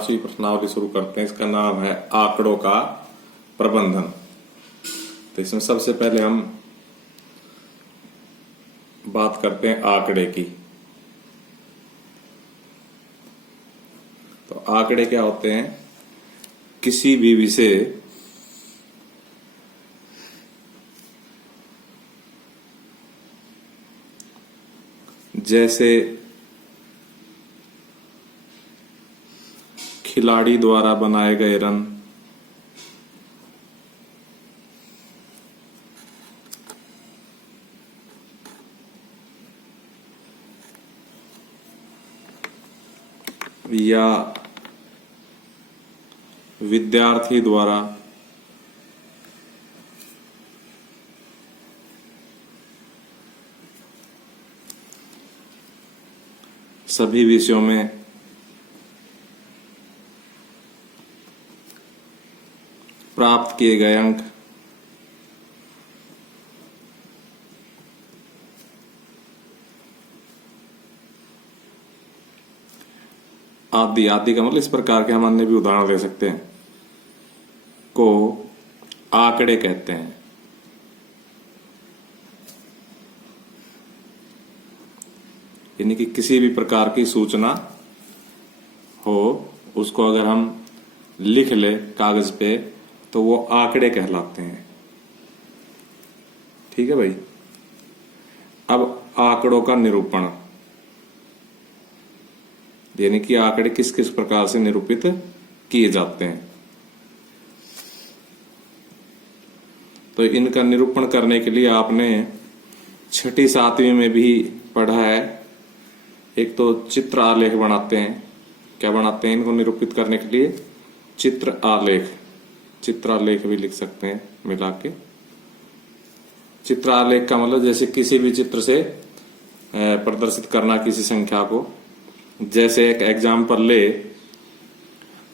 5वीं प्रश्नावली शुरू करते हैं। इसका नाम है आंकड़ों का प्रबंधन। तो इसमें सबसे पहले हम बात करते हैं आंकड़े की। तो आंकड़े क्या होते हैं? किसी भी विषय जैसे खिलाड़ी द्वारा बनाए गए रन, या विद्यार्थी द्वारा सभी विषयों में प्राप्त किए गए अंक आदि आदि का मतलब इस प्रकार के हम अन्य भी उदाहरण ले सकते हैं, को आंकड़े कहते हैं। यानी कि किसी भी प्रकार की सूचना हो, उसको अगर हम लिख ले कागज पे तो वो आंकड़े कहलाते हैं। ठीक है भाई। अब आंकड़ों का निरूपण, यानी कि आंकड़े किस किस प्रकार से निरूपित किए जाते हैं। तो इनका निरूपण करने के लिए आपने 6ठी 7वीं में भी पढ़ा है। एक तो चित्र आलेख बनाते हैं। क्या बनाते हैं इनको निरूपित करने के लिए? चित्र आलेख। चित्र आलेख भी लिख सकते हैं मिला के। चित्र आलेख का मतलब जैसे किसी भी चित्र से प्रदर्शित करना किसी संख्या को। जैसे एक एग्जाम्पल ले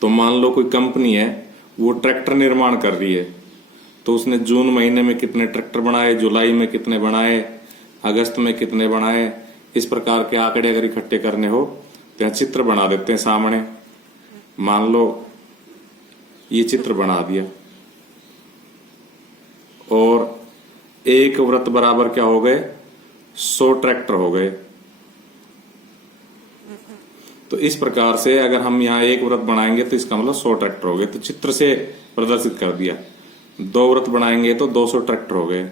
तो मान लो कोई कंपनी है, वो ट्रैक्टर निर्माण कर रही है, तो उसने जून महीने में कितने ट्रैक्टर बनाए, जुलाई में कितने बनाए, अगस्त में कितने बनाए। इस प्रकार के आंकड़े अगर इकट्ठे करने हो तो यहाँ चित्र बना देते हैं सामने। मान लो ये चित्र बना दिया और एक वृत्त बराबर क्या हो गए? 100 ट्रैक्टर हो गए। तो इस प्रकार से अगर हम यहाँ एक वृत्त बनाएंगे तो इसका मतलब 100 ट्रैक्टर हो गए, तो चित्र से प्रदर्शित कर दिया। 2 वृत्त बनाएंगे तो 200 ट्रैक्टर हो गए।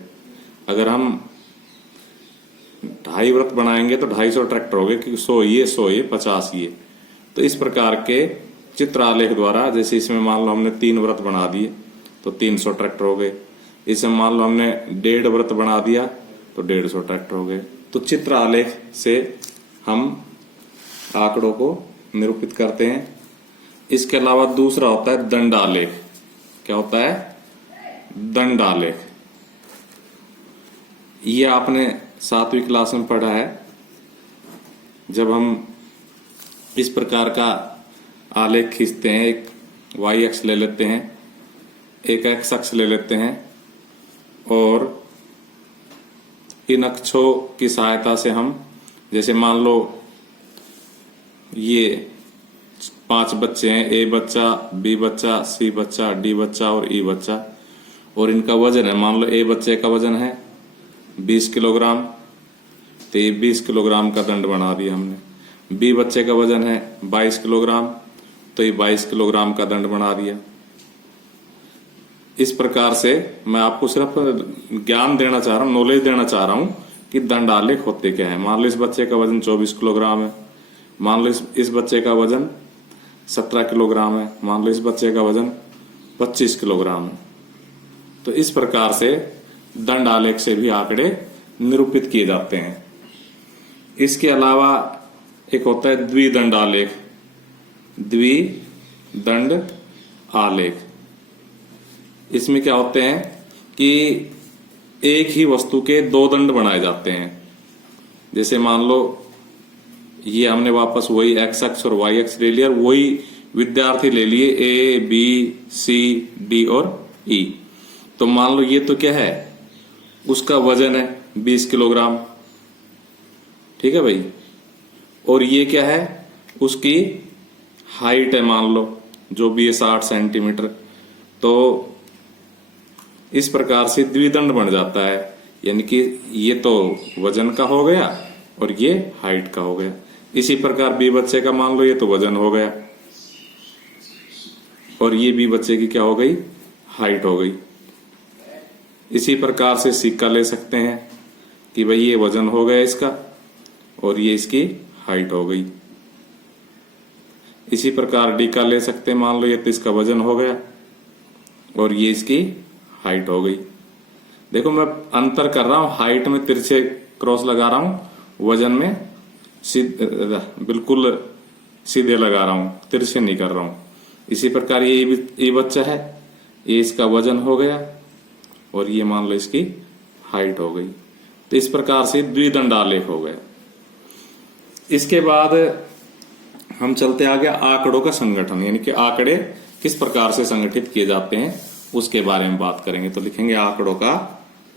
अगर हम 2.5 वृत्त बनाएंगे तो 250 ट्रैक्टर हो गए, क्योंकि 100 ये 50 ये। तो इस प्रकार के चित्र आलेख द्वारा, जैसे इसमें मान लो हमने 3 वृत्त बना दिए तो 300 ट्रैक्टर हो गए। इसमें मान लो हमने 1.5 वृत्त बना दिया तो 150 ट्रैक्टर हो गए। तो चित्र आलेख से हम आंकड़ों को निरूपित करते हैं। इसके अलावा दूसरा होता है दंड आलेख। क्या होता है? दंड आलेख। ये आपने 7वीं क्लास में पढ़ा है। जब हम इस प्रकार का आलेख खींचते हैं, एक वाई अक्ष ले लेते हैं, एक एक्स अक्ष ले लेते हैं और इन अक्षों की सहायता से हम, जैसे मान लो ये 5 बच्चे हैं, ए बच्चा, बी बच्चा, सी बच्चा, डी बच्चा और ई बच्चा, और इनका वजन है, मान लो ए बच्चे का वजन है 20 किलोग्राम, तो ये 20 किलोग्राम का दंड बना दिया हमने। बी बच्चे का वजन है 22 किलोग्राम, तो ये 22 किलोग्राम का दंड बना दिया। इस प्रकार से मैं आपको सिर्फ ज्ञान देना चाह रहा हूं, नॉलेज देना चाह रहा हूं कि दंड आलेख होते क्या है। मान लो इस बच्चे का वजन 24 किलोग्राम है, मान लो इस बच्चे का वजन 17 किलोग्राम है, मान लो इस बच्चे का वजन 25 किलोग्राम है। तो इस प्रकार से दंड आलेख से भी आंकड़े निरूपित किए जाते हैं। इसके अलावा एक होता है द्विदंड आलेख। द्विदंड आलेख, इसमें क्या होते हैं कि एक ही वस्तु के 2 दंड बनाए जाते हैं। जैसे मान लो ये हमने वापस वही एक्स अक्ष और वाई अक्ष ले लिया, वही विद्यार्थी ले लिए ए, बी, सी, डी और ई। तो मान लो ये तो क्या है, उसका वजन है 20 किलोग्राम। ठीक है भाई। और ये क्या है, उसकी हाइट है मान लो जो भी है 60 सेंटीमीटर, तो इस प्रकार से द्विदंड बन जाता है। यानी कि ये तो वजन का हो गया और ये हाइट का हो गया। इसी प्रकार बी बच्चे का मान लो ये तो वजन हो गया और ये बी बच्चे की क्या हो गई, हाइट हो गई। इसी प्रकार से सिक्का ले सकते हैं कि भाई ये वजन हो गया इसका और ये इसकी हाइट हो गई। इसी प्रकार डी का ले सकते हैं, मान लो ये तो इसका वजन हो गया और ये इसकी हाइट हो गई। देखो मैं अंतर कर रहा हूं, हाइट में तिरछे क्रॉस लगा रहा हूं, वजन में बिल्कुल सीधे लगा रहा हूं, तिरछे नहीं कर रहा हूं। इसी प्रकार ये बच्चा है, ये इसका वजन हो गया और ये मान लो इसकी हाइट हो गई। तो इस प्रकार से द्विदंडालेख हो गया। इसके बाद हम चलते आगे आंकड़ों का संगठन, यानी कि आंकड़े किस प्रकार से संगठित किए जाते हैं उसके बारे में बात करेंगे। तो लिखेंगे आंकड़ों का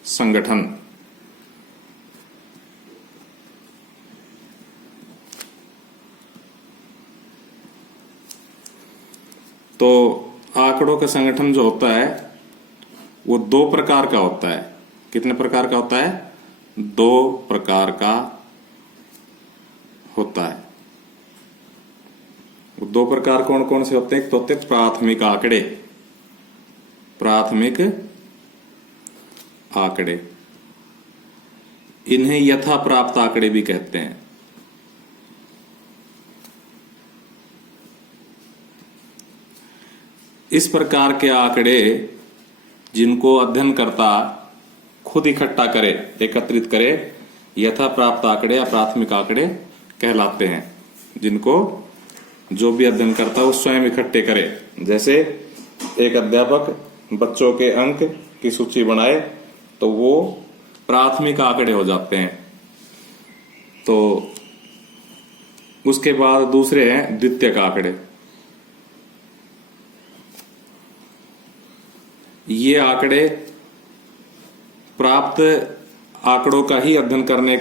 संगठन। तो आंकड़ों का संगठन जो होता है वो दो प्रकार का होता है। कितने प्रकार का होता है? दो प्रकार का होता है। वो दो प्रकार कौन कौन से होते हैं? एक तो होते हैं प्राथमिक आंकड़े, प्राथमिक आंकड़े, इन्हें यथा प्राप्त आंकड़े भी कहते हैं। इस प्रकार के आंकड़े जिनको अध्ययनकर्ता खुद इकट्ठा करे, एकत्रित करे, यथा प्राप्त आंकड़े या प्राथमिक आंकड़े कहलाते हैं। जिनको जो भी अध्ययन करता है वो स्वयं इकट्ठे करे। जैसे एक अध्यापक बच्चों के अंक की सूची बनाए तो वो प्राथमिक आंकड़े हो जाते हैं। तो उसके बाद दूसरे हैं द्वितीयक आंकड़े। ये आंकड़े प्राप्त आंकड़ों का ही अध्ययन करने,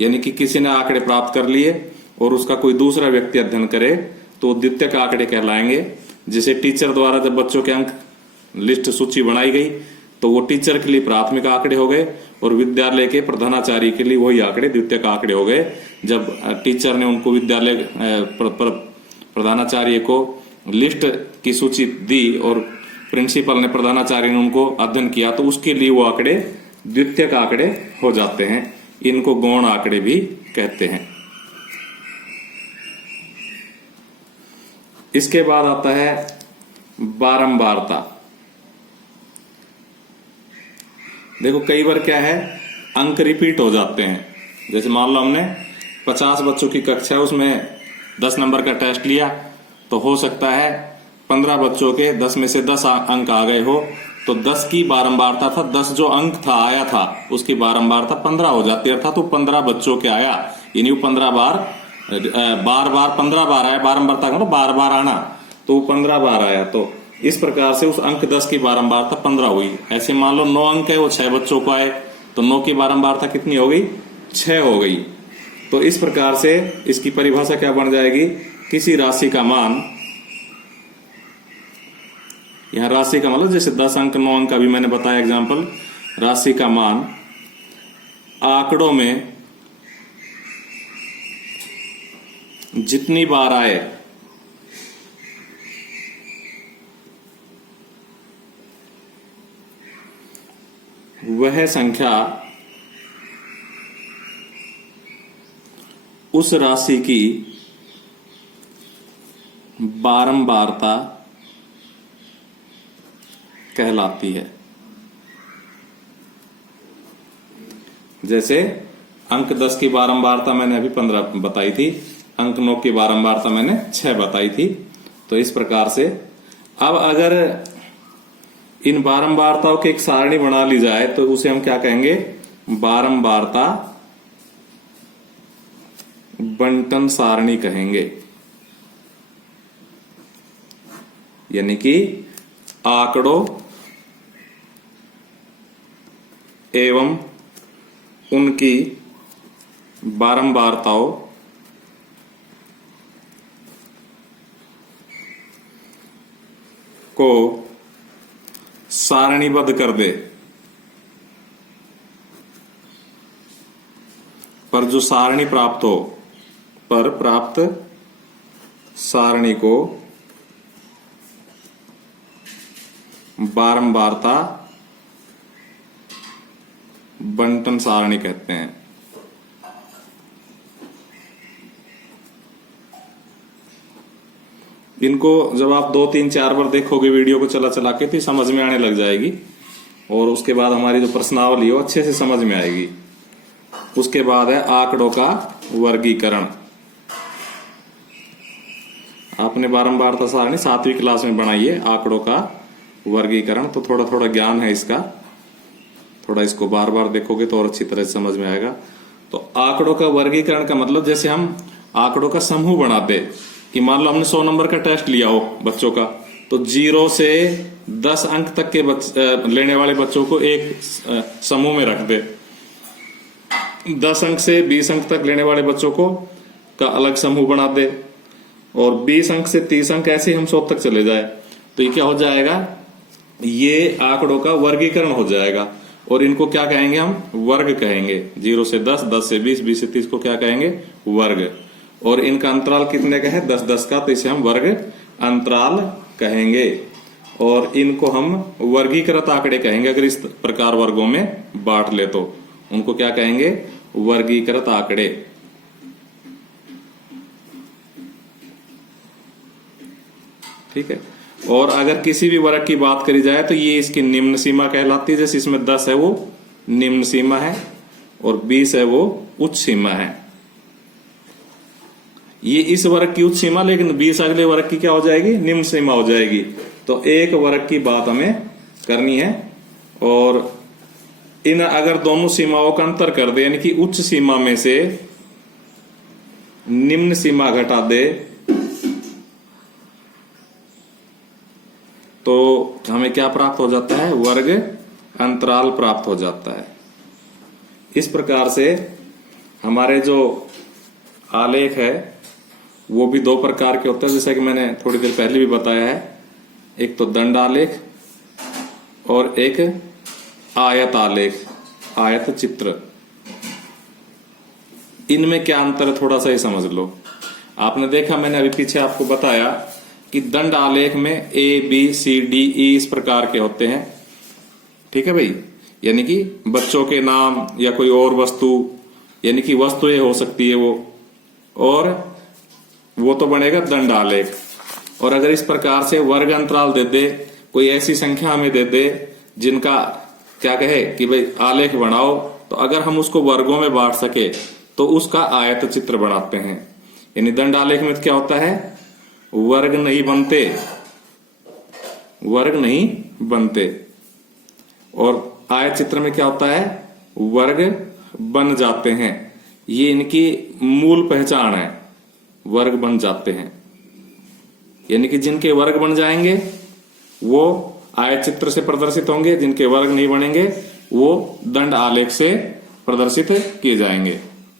यानी कि किसी ने आंकड़े प्राप्त कर लिए और उसका कोई दूसरा व्यक्ति अध्ययन करे तो द्वितीयक आंकड़े कहलाएंगे। जैसे टीचर द्वारा जब बच्चों के अंक लिस्ट सूची बनाई गई तो वो टीचर के लिए प्राथमिक आंकड़े हो गए और विद्यालय के प्रधानाचार्य के लिए वही आंकड़े द्वितीयक आंकड़े हो गए। जब टीचर ने उनको विद्यालय प्रधानाचार्य को लिस्ट की सूची दी और प्रिंसिपल ने, प्रधानाचार्य ने उनको अध्ययन किया तो उसके लिए वो आंकड़े द्वितीयक आंकड़े हो जाते हैं। इनको गौण आंकड़े भी कहते हैं। इसके बाद आता है बारंबारता। देखो कई बार क्या है, अंक रिपीट हो जाते हैं। जैसे मान लो हमने 50 बच्चों की कक्षा है, उसमें 10 नंबर का टेस्ट लिया तो हो सकता है 15 बच्चों के 10 में से 10 अंक आ गए हो, तो 10 की बारंबारता था, 10 जो अंक था आया था उसकी बारंबारता 15 हो जाती है। अर्थात वो 15 बच्चों के आया, यानी वो 15 बार 15 बार आया। बारंबारता का बार बार आना, तो वो 15 बार आया। तो इस प्रकार से उस अंक 10 की बारंबारता 15 हुई। ऐसे मान लो 9 अंक है, वो 6 बच्चों को आए तो 9 की बारंबारता कितनी हो गई? 6 हो गई। तो इस प्रकार से इसकी परिभाषा क्या बन जाएगी? किसी राशि का मान, यहां राशि का मतलब जैसे 10 अंक 9 अंक अभी मैंने बताया एग्जाम्पल, राशि का मान आंकड़ों में जितनी बार आए वह संख्या उस राशि की बारंबारता कहलाती है। जैसे अंक 10 की बारंबारता मैंने अभी 15 बताई थी, अंक 9 की बारंबारता मैंने 6 बताई थी। तो इस प्रकार से अब अगर इन बारंबारताओं की एक सारणी बना ली जाए तो उसे हम क्या कहेंगे? बारंबारता बंटन सारणी कहेंगे। यानी कि आंकड़ों एवं उनकी बारंबारताओं को सारणीबद्ध कर दे, पर जो सारणी प्राप्त हो, पर प्राप्त सारणी को बारंबारता बंटन सारणी कहते हैं। इनको जब आप 2 3 4 बार देखोगे वीडियो को चला चला के तो समझ में आने लग जाएगी, और उसके बाद हमारी जो प्रश्नावली है वो अच्छे से समझ में आएगी। उसके बाद है आंकड़ों का वर्गीकरण। आपने बारंबारता सारणी 7वीं क्लास में बनाई है, आंकड़ों का वर्गीकरण, तो थोड़ा थोड़ा ज्ञान है इसका, थोड़ा इसको बार बार देखोगे तो और अच्छी तरह से समझ में आएगा। तो आंकड़ों का वर्गीकरण का मतलब, जैसे हम आंकड़ों का समूह बनाते कि मान लो हमने 100 नंबर का टेस्ट लिया हो बच्चों का, तो 0 से 10 अंक तक के लेने वाले बच्चों को एक समूह में रख दे, 10 अंक से 20 अंक तक लेने वाले बच्चों को का अलग समूह बना दे, और 20 अंक से 30 अंक ऐसे हम 100 तक चले जाए, तो ये क्या हो जाएगा, ये आंकड़ों का वर्गीकरण हो जाएगा। और इनको क्या कहेंगे, हम वर्ग कहेंगे। 0 से 10, 10 से 20, 20 से 30 को क्या कहेंगे, वर्ग। और इनका अंतराल कितने का है, 10-10 का, तो इसे हम वर्ग अंतराल कहेंगे। और इनको हम वर्गीकृत आंकड़े कहेंगे। अगर इस प्रकार वर्गों में बांट ले तो उनको क्या कहेंगे, वर्गीकृत आंकड़े। ठीक है। और अगर किसी भी वर्ग की बात करी जाए तो ये इसकी निम्न सीमा कहलाती है। जैसे इसमें 10 है वो निम्न सीमा है, और 20 है वो उच्च सीमा है। ये इस वर्ग की उच्च सीमा, लेकिन 20 अगले वर्ग की क्या हो जाएगी, निम्न सीमा हो जाएगी। तो एक वर्ग की बात हमें करनी है, और इन अगर दोनों सीमाओं का अंतर कर दे, यानी कि उच्च सीमा में से निम्न सीमा घटा दे, तो हमें क्या प्राप्त हो जाता है, वर्ग अंतराल प्राप्त हो जाता है। इस प्रकार से हमारे जो आलेख है वो भी 2 प्रकार के होते हैं, जैसा कि मैंने थोड़ी देर पहले भी बताया है। एक तो दंड आलेख और एक आयत आलेख, आयत चित्र। इनमें क्या अंतर है थोड़ा सा ही समझ लो। आपने देखा, मैंने अभी पीछे आपको बताया कि दंड आलेख में ABCDE इस प्रकार के होते हैं। ठीक है भाई, यानी कि बच्चों के नाम या कोई और वस्तु, यानी कि वस्तुएं हो सकती है वो, और वो तो बनेगा दंड आलेख। और अगर इस प्रकार से वर्ग अंतराल दे दे, कोई ऐसी संख्या हमें दे दे जिनका क्या कहे कि भाई आलेख बनाओ, तो अगर हम उसको वर्गों में बांट सके तो उसका आयत चित्र बनाते हैं। यानी दंड आलेख में क्या होता है, वर्ग नहीं बनते, वर्ग नहीं बनते। और आयत चित्र में क्या होता है, वर्ग बन जाते हैं। ये इनकी मूल पहचान है, वर्ग बन जाते हैं। यानी कि जिनके वर्ग बन जाएंगे वो आयत चित्र से प्रदर्शित होंगे, जिनके वर्ग नहीं बनेंगे वो दंड आलेख से प्रदर्शित किए जाएंगे।